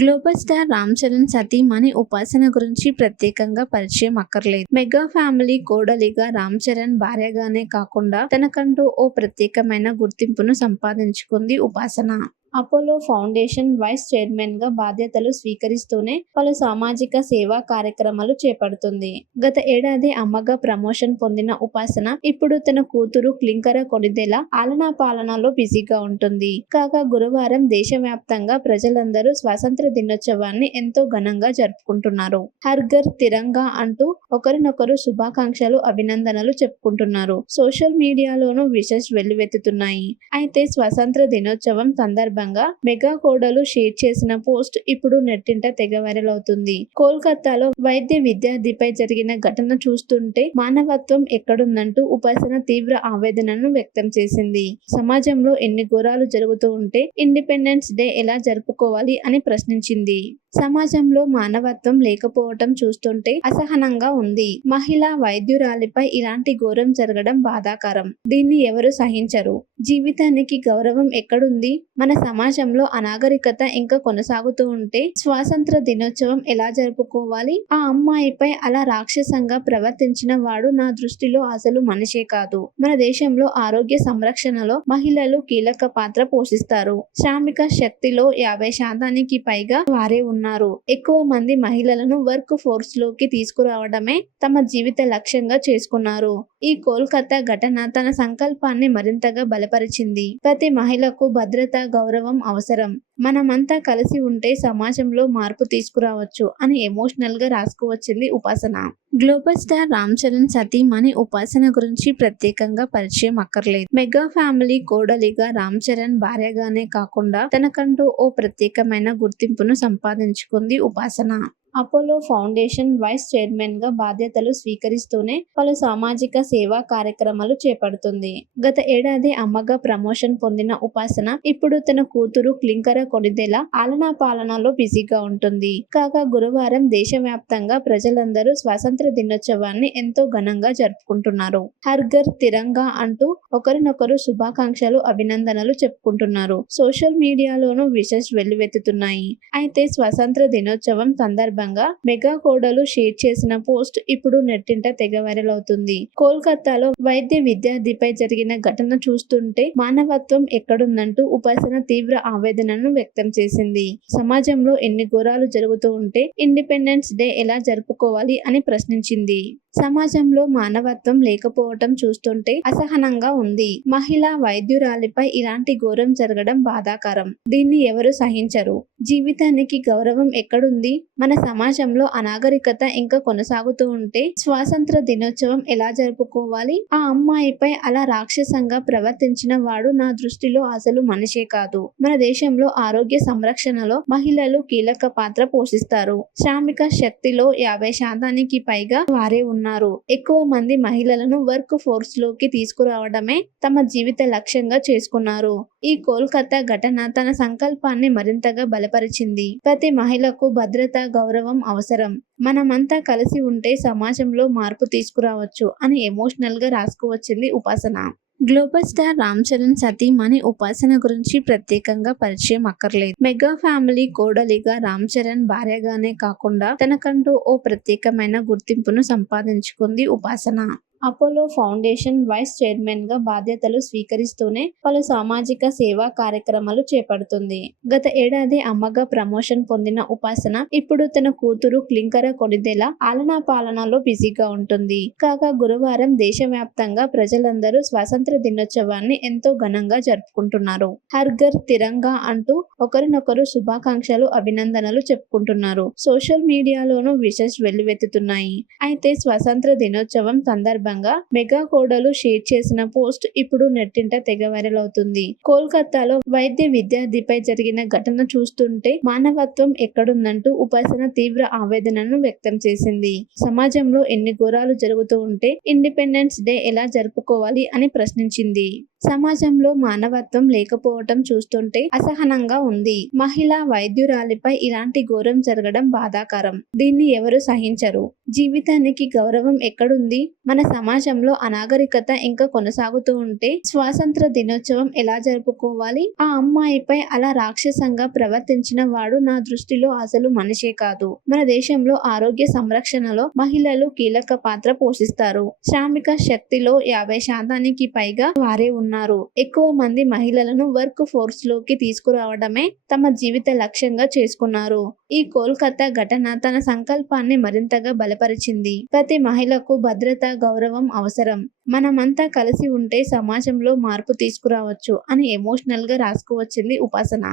Global star Ram Charan సతీమణి ఉపాసన గురించి ప్రత్యేకంగా పరిచయం అక్కర్లేదు. మెగా ఫ్యామిలీ కోడలిగా రామ్ చరణ్ భార్యగానే కాకుండా తనకంటూ ఓ ప్రత్యేకమైన గుర్తింపును సంపాదించుకుంది ఉపాసన. అపోలో ఫౌండేషన్ వైస్ చైర్మన్గా బాధ్యతలు స్వీకరిస్తూనే పలు సామాజిక సేవా కార్యక్రమాలు చేపడుతుంది. గత ఏడాది అమ్మగా ప్రమోషన్ పొందిన ఉపాసన ఇప్పుడు తన కూతురు క్లింకర కొనిదెల ఆలనా పాలనలో బిజీగా ఉంటుంది. కాగా గురువారం దేశవ్యాప్తంగా ప్రజలందరూ స్వాతంత్ర దినోత్సవాన్ని ఎంతో ఘనంగా జరుపుకుంటున్నారు. హర్ఘర్ తిరంగా అంటూ ఒకరినొకరు శుభాకాంక్షలు అభినందనలు చెప్పుకుంటున్నారు. సోషల్ మీడియాలోనూ విషెస్ వెల్లువెత్తుతున్నాయి. అయితే స్వాతంత్ర దినోత్సవం సందర్భంగా మెగా కోడలు షేర్ చేసిన పోస్ట్ ఇప్పుడు నెట్టింట తెగ వైరల్ అవుతుంది. కోల్కతాలో వైద్య విద్యార్థిపై జరిగిన ఘటన చూస్తుంటే మానవత్వం ఎక్కడుందంటూ ఉపాసన తీవ్ర ఆవేదనను వ్యక్తం చేసింది. సమాజంలో ఎన్ని ఘోరాలు జరుగుతూ ఉంటే ఇండిపెండెన్స్ డే ఎలా జరుపుకోవాలి అని ప్రశ్నించింది. సమాజంలో మానవత్వం లేకపోవటం చూస్తుంటే అసహనంగా ఉంది. మహిళా వైద్యురాలిపై ఇలాంటి ఘోరం జరగడం బాధాకరం. దీన్ని ఎవరు సహించరు. జీవితానికి గౌరవం ఎక్కడుంది? మన సమాజంలో అనాగరికత ఇంకా కొనసాగుతూ ఉంటే స్వాతంత్ర దినోత్సవం ఎలా జరుపుకోవాలి? ఆ అమ్మాయిపై అలా రాక్షసంగా ప్రవర్తించిన వాడు నా దృష్టిలో అసలు మనిషే కాదు. మన దేశంలో ఆరోగ్య సంరక్షణలో మహిళలు కీలక పాత్ర పోషిస్తారు. శ్రామిక శక్తిలో యాభై శాతానికి పైగా వారే ఉన్నారు. ఎక్కువ మంది మహిళలను వర్క్ ఫోర్స్లోకి తీసుకురావడమే తమ జీవిత లక్ష్యంగా చేసుకున్నారు. ఈ కోల్కతా ఘటన తన సంకల్పాన్ని మరింతగా బలపరిచింది. ప్రతి మహిళకు భద్రత గౌరవం అవసరం. మనమంతా కలిసి ఉంటే సమాజంలో మార్పు తీసుకురావచ్చు అని ఎమోషనల్గా రాసుకువచ్చింది ఉపాసన. గ్లోబల్ స్టార్ రామ్ చరణ్ సతీమణి ఉపాసన గురించి ప్రత్యేకంగా పరిచయం అక్కర్లేదు. మెగా ఫ్యామిలీ కోడలిగా రామ్ చరణ్ భార్యగానే కాకుండా తనకంటూ ఓ ప్రత్యేకమైన గుర్తింపును సంపాదించుకుంది ఉపాసన. అపోలో ఫౌండేషన్ వైస్ చైర్మన్గా బాధ్యతలు స్వీకరిస్తూనే పలు సామాజిక సేవా కార్యక్రమాలు చేపడుతుంది. గత ఏడాది అమ్మగా ప్రమోషన్ పొందిన ఉపాసన ఇప్పుడు తన కూతురు క్లింకర కొనిదెల ఆలనా పాలనలో బిజీగా ఉంటుంది. కాగా గురువారం దేశవ్యాప్తంగా ప్రజలందరూ స్వాతంత్ర దినోత్సవాన్ని ఎంతో ఘనంగా జరుపుకుంటున్నారు. హర్గర్ తిరంగా అంటూ ఒకరినొకరు శుభాకాంక్షలు అభినందనలు చెప్పుకుంటున్నారు. సోషల్ మీడియాలోనూ విషెస్ వెల్లువెత్తుతున్నాయి. అయితే స్వాతంత్ర దినోత్సవం సందర్భంగా మెగా కోడలు షేర్ చేసిన పోస్ట్ ఇప్పుడు నెట్టింట తెగ వైరల్ అవుతుంది. కోల్కతాలో వైద్య విద్యార్థిపై జరిగిన ఘటన చూస్తుంటే మానవత్వం ఎక్కడుందంటూ ఉపాసన తీవ్ర ఆవేదనను వ్యక్తం చేసింది. సమాజంలో ఎన్ని ఘోరాలు జరుగుతూ ఉంటే ఇండిపెండెన్స్ డే ఎలా జరుపుకోవాలి అని ప్రశ్నించింది. సమాజంలో మానవత్వం లేకపోవటం చూస్తుంటే అసహనంగా ఉంది. మహిళా వైద్యురాలిపై ఇలాంటి ఘోరం జరగడం బాధాకరం. దీన్ని ఎవరు సహించరు. జీవితానికి గౌరవం ఎక్కడుంది? మన సమాజంలో అనాగరికత ఇంకా కొనసాగుతూ ఉంటే స్వాతంత్ర దినోత్సవం ఎలా జరుపుకోవాలి? ఆ అమ్మాయిపై అలా రాక్షసంగా ప్రవర్తించిన వాడు నా దృష్టిలో అసలు మనిషే కాదు. మన దేశంలో ఆరోగ్య సంరక్షణలో మహిళలు కీలక పాత్ర పోషిస్తారు. శ్రామిక శక్తిలో యాభై శాతానికి పైగా వారే ఉన్నారు. ఎక్కువ మంది మహిళలను వర్క్ ఫోర్స్లోకి తీసుకురావడమే తమ జీవిత లక్ష్యంగా చేసుకున్నారు. ఈ కోల్కతా ఘటన తన సంకల్పాన్ని మరింతగా బలపరిచింది. ప్రతి మహిళకు భద్రత గౌరవం అవసరం. మనమంతా కలిసి ఉంటే సమాజంలో మార్పు తీసుకురావచ్చు అని ఎమోషనల్గా రాసుకువచ్చింది ఉపాసన. గ్లోబల్ స్టార్ రామ్ చరణ్ సతీమణి ఉపాసన గురించి ప్రత్యేకంగా పరిచయం అక్కర్లేదు. మెగా ఫ్యామిలీ కోడలిగా రామ్ చరణ్ భార్యగానే కాకుండా తనకంటూ ఓ ప్రత్యేకమైన గుర్తింపును సంపాదించుకుంది ఉపాసన. అపోలో ఫౌండేషన్ వైస్ చైర్మన్గా బాధ్యతలు స్వీకరిస్తూనే పలు సామాజిక సేవా కార్యక్రమాలు చేపడుతుంది. గత ఏడాది అమ్మగా ప్రమోషన్ పొందిన ఉపాసన ఇప్పుడు తన కూతురు క్లింకర కొనిదెల ఆలనా పాలనలో బిజీగా ఉంటుంది. కాగా గురువారం దేశవ్యాప్తంగా ప్రజలందరూ స్వాతంత్ర దినోత్సవాన్ని ఎంతో ఘనంగా జరుపుకుంటున్నారు. హర్ఘర్ తిరంగా అంటూ ఒకరినొకరు శుభాకాంక్షలు అభినందనలు చెప్పుకుంటున్నారు. సోషల్ మీడియాలోనూ విషెస్ వెల్లువెత్తుతున్నాయి. అయితే స్వాతంత్ర దినోత్సవం సందర్భంగా మెగా కోడలు షేర్ చేసిన పోస్ట్ ఇప్పుడు నెట్టింట తెగ వైరల్ అవుతుంది. కోల్కతాలో వైద్య విద్యార్థిపై జరిగిన ఘటన చూస్తుంటే మానవత్వం ఎక్కడుందంటూ ఉపాసన తీవ్ర ఆవేదనను వ్యక్తం చేసింది. సమాజంలో ఎన్ని ఘోరాలు జరుగుతూ ఉంటే ఇండిపెండెన్స్ డే ఎలా జరుపుకోవాలి అని ప్రశ్నించింది. సమాజంలో మానవత్వం లేకపోవటం చూస్తుంటే అసహనంగా ఉంది. మహిళా వైద్యురాలిపై ఇలాంటి ఘోరం జరగడం బాధాకరం. దీన్ని ఎవరు సహించరు. జీవితానికి గౌరవం ఎక్కడుంది? మన సమాజంలో అనాగరికత ఇంకా కొనసాగుతూ ఉంటే స్వాతంత్ర దినోత్సవం ఎలా జరుపుకోవాలి? ఆ అమ్మాయిపై అలా రాక్షసంగా ప్రవర్తించిన వాడు నా దృష్టిలో అసలు మనిషే కాదు. మన దేశంలో ఆరోగ్య సంరక్షణలో మహిళలు కీలక పాత్ర పోషిస్తారు. శ్రామిక శక్తిలో యాభై శాతానికి పైగా వారే ఉన్నారు. ఉన్నారు. ఎక్కువ మంది మహిళలను వర్క్ ఫోర్స్లోకి తీసుకురావడమే తమ జీవిత లక్ష్యంగా చేసుకున్నారు. ఈ కోల్కతా ఘటన తన సంకల్పాన్ని మరింతగా బలపరిచింది. ప్రతి మహిళకు భద్రత గౌరవం అవసరం. మనమంతా కలిసి ఉంటే సమాజంలో మార్పు తీసుకురావచ్చు అని ఎమోషనల్గా రాసుకువచ్చింది ఉపాసన.